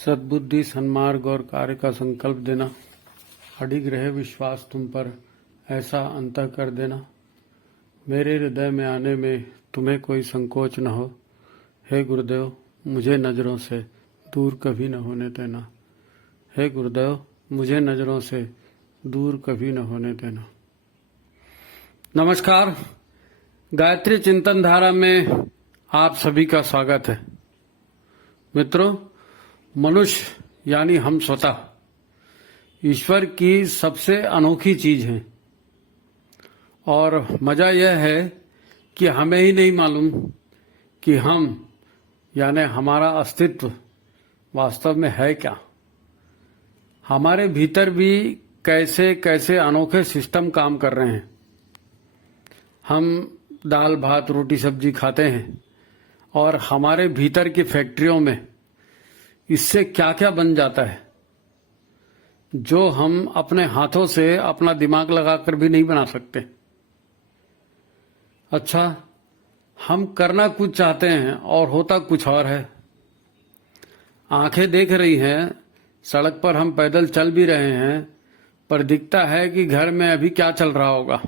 सद्बुद्धि, सन्मार्ग और कार्य का संकल्प देना, अडिग रहे विश्वास तुम पर, ऐसा अंतः कर देना। मेरे हृदय में आने में तुम्हें कोई संकोच न हो। हे गुरुदेव, मुझे नजरों से दूर कभी न होने देना। हे गुरुदेव, मुझे नजरों से दूर कभी न होने देना। नमस्कार, गायत्री चिंतन धारा में आप सभी का स्वागत है। मित्रों, मनुष्य यानी हम स्वतः ईश्वर की सबसे अनोखी चीज हैं और मजा यह है कि हमें ही नहीं मालूम कि हम यानी हमारा अस्तित्व वास्तव में है क्या। हमारे भीतर भी कैसे कैसे अनोखे सिस्टम काम कर रहे हैं। हम दाल भात रोटी सब्जी खाते हैं और हमारे भीतर की फैक्ट्रियों में इससे क्या क्या बन जाता है जो हम अपने हाथों से अपना दिमाग लगाकर भी नहीं बना सकते। अच्छा, हम करना कुछ चाहते हैं और होता कुछ और है। आंखें देख रही हैं, सड़क पर हम पैदल चल भी रहे हैं, पर दिखता है कि घर में अभी क्या चल रहा होगा।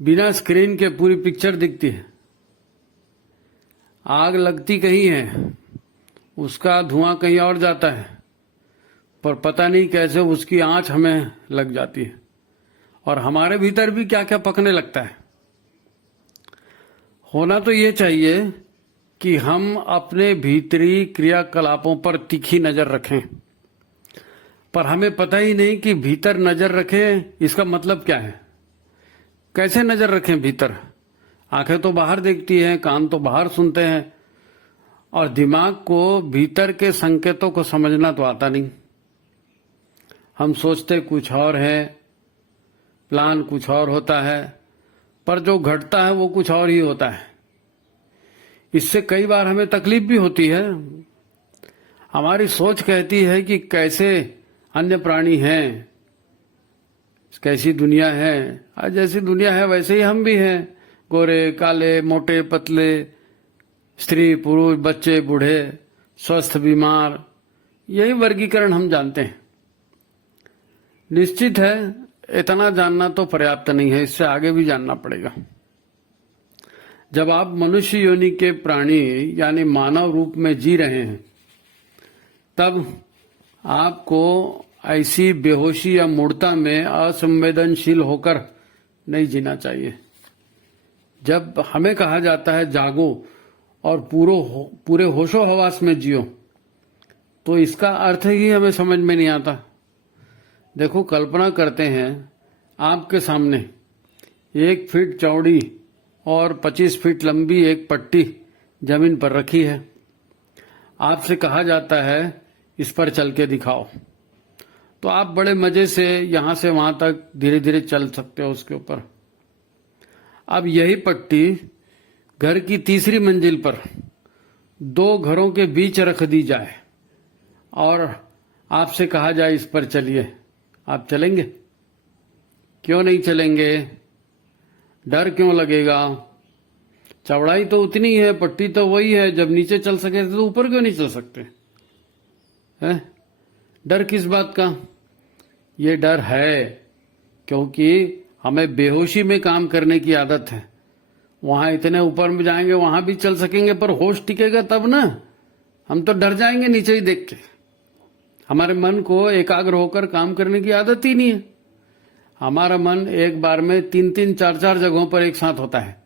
बिना स्क्रीन के पूरी पिक्चर दिखती है। आग लगती कहीं है, उसका धुआं कहीं और जाता है, पर पता नहीं कैसे उसकी आंच हमें लग जाती है और हमारे भीतर भी क्या क्या पकने लगता है। होना तो ये चाहिए कि हम अपने भीतरी क्रियाकलापों पर तीखी नजर रखें, पर हमें पता ही नहीं कि भीतर नजर रखें इसका मतलब क्या है। कैसे नजर रखें भीतर? आंखें तो बाहर देखती हैं, कान तो बाहर सुनते हैं और दिमाग को भीतर के संकेतों को समझना तो आता नहीं। हम सोचते कुछ और है, प्लान कुछ और होता है, पर जो घटता है वो कुछ और ही होता है। इससे कई बार हमें तकलीफ भी होती है। हमारी सोच कहती है कि कैसे अन्य प्राणी हैं, कैसी दुनिया है। आज जैसी दुनिया है वैसे ही हम भी हैं, गोरे काले मोटे पतले, स्त्री पुरुष बच्चे बूढ़े, स्वस्थ बीमार, यही वर्गीकरण हम जानते हैं। निश्चित है इतना जानना तो पर्याप्त नहीं है, इससे आगे भी जानना पड़ेगा। जब आप मनुष्य योनि के प्राणी यानी मानव रूप में जी रहे हैं तब आपको ऐसी बेहोशी या मूर्छा में असंवेदनशील होकर नहीं जीना चाहिए। जब हमें कहा जाता है जागो और पूरे होशो हवास में जियो, तो इसका अर्थ ही हमें समझ में नहीं आता। देखो, कल्पना करते हैं आपके सामने 1 फीट चौड़ी और 25 फीट लंबी एक पट्टी जमीन पर रखी है। आपसे कहा जाता है इस पर चल के दिखाओ, तो आप बड़े मजे से यहां से वहां तक धीरे धीरे चल सकते हो उसके ऊपर। अब यही पट्टी घर की तीसरी मंजिल पर 2 घरों के बीच रख दी जाए और आपसे कहा जाए इस पर चलिए, आप चलेंगे? क्यों नहीं चलेंगे? डर क्यों लगेगा? चौड़ाई तो उतनी है, पट्टी तो वही है, जब नीचे चल सके तो ऊपर क्यों नहीं चल सकते हैं? डर किस बात का? ये डर है क्योंकि हमें बेहोशी में काम करने की आदत है। वहां इतने ऊपर में जाएंगे, वहां भी चल सकेंगे, पर होश टिकेगा तब ना। हम तो डर जाएंगे नीचे ही देख के। हमारे मन को एकाग्र होकर काम करने की आदत ही नहीं है। हमारा मन एक बार में 3-3, 4-4 जगहों पर एक साथ होता है।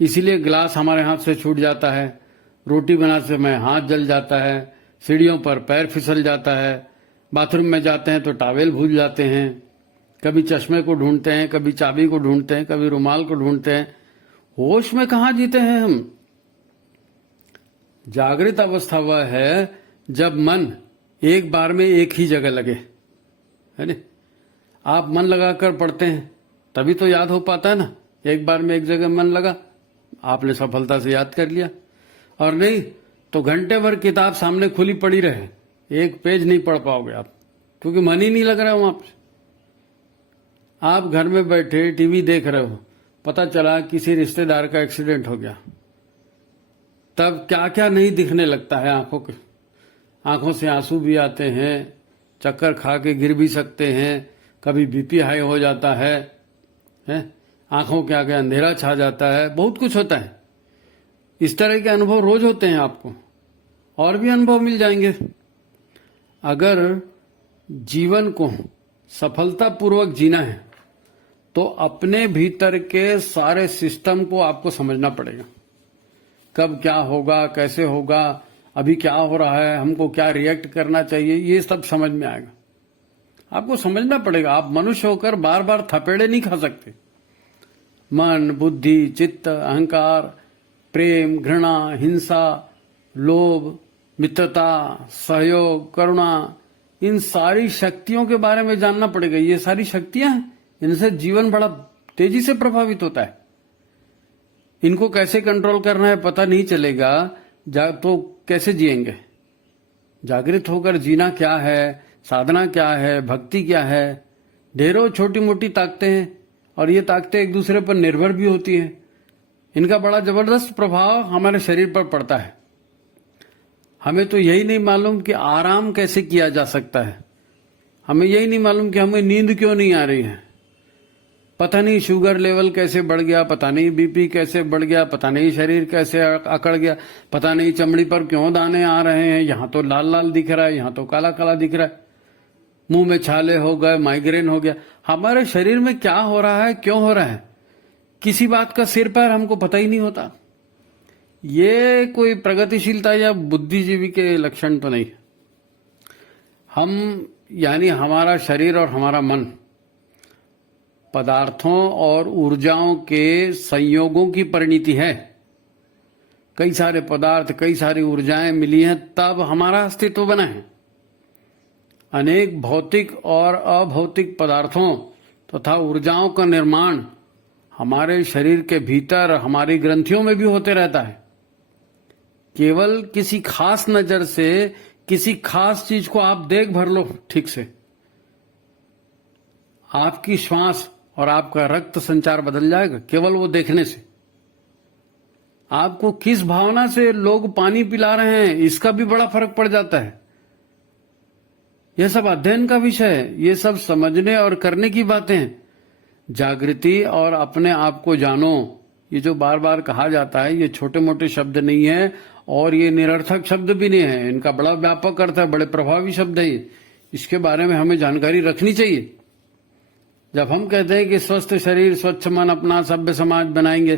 इसीलिए गिलास हमारे हाथ से छूट जाता है, रोटी बनाते समय हाथ जल जाता है, सीढ़ियों पर पैर फिसल जाता है, बाथरूम में जाते हैं तो टॉवेल भूल जाते हैं, कभी चश्मे को ढूंढते हैं, कभी चाबी को ढूंढते हैं, कभी रुमाल को ढूंढते हैं। होश में कहाँ जीते हैं हम? जागृत अवस्था वह है जब मन एक बार में एक ही जगह लगे, है ना? आप मन लगाकर पढ़ते हैं तभी तो याद हो पाता है ना। एक बार में एक जगह मन लगा, आपने सफलता से याद कर लिया। और नहीं तो घंटे भर किताब सामने खुली पड़ी रहे, एक पेज नहीं पढ़ पाओगे आप, क्योंकि मन ही नहीं लग रहा वहां पर। आप घर में बैठे टीवी देख रहे हो, पता चला किसी रिश्तेदार का एक्सीडेंट हो गया, तब क्या क्या नहीं दिखने लगता है आंखों के। आंखों से आंसू भी आते हैं, चक्कर खा के गिर भी सकते हैं, कभी बीपी हाई हो जाता है, आंखों के आगे अंधेरा छा जाता है, बहुत कुछ होता है। इस तरह के अनुभव रोज होते हैं आपको, और भी अनुभव मिल जाएंगे। अगर जीवन को सफलतापूर्वक जीना है तो अपने भीतर के सारे सिस्टम को आपको समझना पड़ेगा। कब क्या होगा, कैसे होगा, अभी क्या हो रहा है, हमको क्या रिएक्ट करना चाहिए, ये सब समझ में आएगा। आपको समझना पड़ेगा। आप मनुष्य होकर बार बार थपेड़े नहीं खा सकते। मन, बुद्धि, चित्त, अहंकार, प्रेम, घृणा, हिंसा, लोभ, मित्रता, सहयोग, करुणा, इन सारी शक्तियों के बारे में जानना पड़ेगा। ये सारी शक्तियां हैं, इनसे जीवन बड़ा तेजी से प्रभावित होता है। इनको कैसे कंट्रोल करना है पता नहीं चलेगा तो कैसे जिएंगे। जागृत होकर जीना क्या है, साधना क्या है, भक्ति क्या है, ढेरों छोटी मोटी ताकतें हैं, और ये ताकतें एक दूसरे पर निर्भर भी होती हैं। इनका बड़ा जबरदस्त प्रभाव हमारे शरीर पर पड़ता है। हमें तो यही नहीं मालूम कि आराम कैसे किया जा सकता है। हमें यही नहीं मालूम कि हमें नींद क्यों नहीं आ रही है। पता नहीं शुगर लेवल कैसे बढ़ गया, पता नहीं बीपी कैसे बढ़ गया, पता नहीं शरीर कैसे अकड़ गया, पता नहीं चमड़ी पर क्यों दाने आ रहे हैं, यहां तो लाल लाल दिख रहा है, यहां तो काला काला दिख रहा है, मुंह में छाले हो गए, माइग्रेन हो गया। हमारे शरीर में क्या हो रहा है, क्यों हो रहा है, किसी बात का सिर पैर हमको पता ही नहीं होता। ये कोई प्रगतिशीलता या बुद्धिजीवी के लक्षण तो नहीं। हम यानी हमारा शरीर और हमारा मन पदार्थों और ऊर्जाओं के संयोगों की परिणति है। कई सारे पदार्थ, कई सारी ऊर्जाएं मिली हैं तब हमारा अस्तित्व बना है। अनेक भौतिक और अभौतिक पदार्थों तथा ऊर्जाओं का निर्माण हमारे शरीर के भीतर हमारी ग्रंथियों में भी होते रहता है। केवल किसी खास नजर से किसी खास चीज को आप देख भर लो ठीक से, आपकी श्वास और आपका रक्त संचार बदल जाएगा केवल वो देखने से। आपको किस भावना से लोग पानी पिला रहे हैं इसका भी बड़ा फर्क पड़ जाता है। यह सब अध्ययन का विषय है, ये सब समझने और करने की बातें हैं। जागृति और अपने आप को जानो, ये जो बार बार कहा जाता है, ये छोटे मोटे शब्द नहीं है और ये निरर्थक शब्द भी नहीं है। इनका बड़ा व्यापक अर्थ है, बड़े प्रभावी शब्द है। इसके बारे में हमें जानकारी रखनी चाहिए। जब हम कहते हैं कि स्वस्थ शरीर स्वच्छ मन अपना सभ्य समाज बनाएंगे,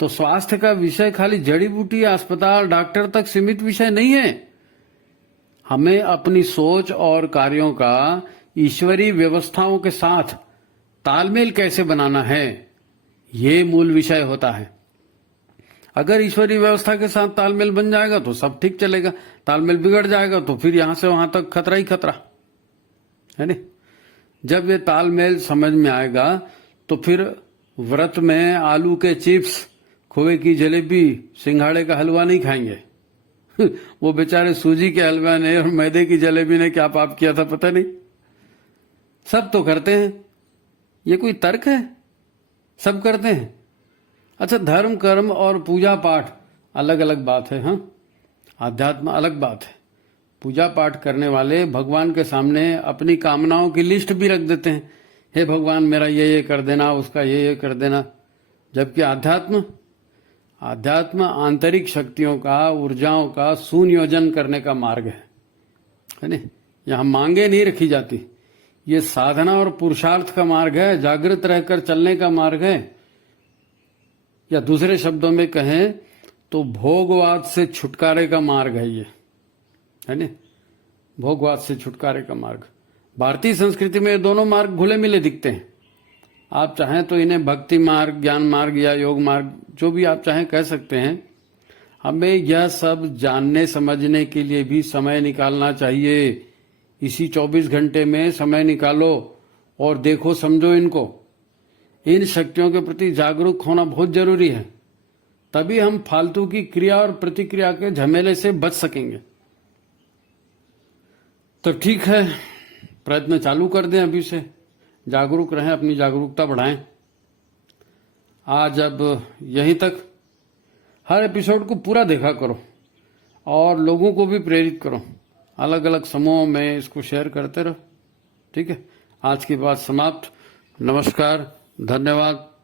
तो स्वास्थ्य का विषय खाली जड़ी बूटी, अस्पताल, डॉक्टर तक सीमित विषय नहीं है। हमें अपनी सोच और कार्यों का ईश्वरीय व्यवस्थाओं के साथ तालमेल कैसे बनाना है, ये मूल विषय होता है। अगर ईश्वरीय व्यवस्था के साथ तालमेल बन जाएगा तो सब ठीक चलेगा, तालमेल बिगड़ जाएगा तो फिर यहां से वहां तक खतरा ही खतरा है। नहीं, जब ये तालमेल समझ में आएगा तो फिर व्रत में आलू के चिप्स, खोए की जलेबी, सिंघाड़े का हलवा नहीं खाएंगे। वो बेचारे सूजी के हलवा ने और मैदे की जलेबी ने क्या पाप किया था पता नहीं। सब तो करते हैं, ये कोई तर्क है? सब करते हैं। अच्छा, धर्म कर्म और पूजा पाठ अलग अलग बात है। हाँ, आध्यात्म अलग बात है। पूजा पाठ करने वाले भगवान के सामने अपनी कामनाओं की लिस्ट भी रख देते हैं, हे भगवान मेरा ये कर देना, उसका ये कर देना। जबकि आध्यात्म आंतरिक शक्तियों का, ऊर्जाओं का सुनियोजन करने का मार्ग है नहीं। यहां मांगे नहीं रखी जाती। ये साधना और पुरुषार्थ का मार्ग है, जागृत रहकर चलने का मार्ग है। या दूसरे शब्दों में कहें तो भोगवाद से छुटकारे का मार्ग है ये, है ना। भोगवाद से छुटकारे का मार्ग। भारतीय संस्कृति में ये दोनों मार्ग घुले मिले दिखते हैं। आप चाहें तो इन्हें भक्ति मार्ग, ज्ञान मार्ग या योग मार्ग, जो भी आप चाहें कह सकते हैं। हमें यह सब जानने समझने के लिए भी समय निकालना चाहिए। इसी 24 घंटे में समय निकालो और देखो, समझो इनको। इन शक्तियों के प्रति जागरूक होना बहुत जरूरी है, तभी हम फालतू की क्रिया और प्रतिक्रिया के झमेले से बच सकेंगे। तो ठीक है, प्रयत्न चालू कर दें अभी से, जागरूक रहें, अपनी जागरूकता बढ़ाएं। आज अब यहीं तक। हर एपिसोड को पूरा देखा करो और लोगों को भी प्रेरित करो, अलग अलग समूहों में इसको शेयर करते रहो। ठीक है, आज की बात समाप्त। नमस्कार, धन्यवाद।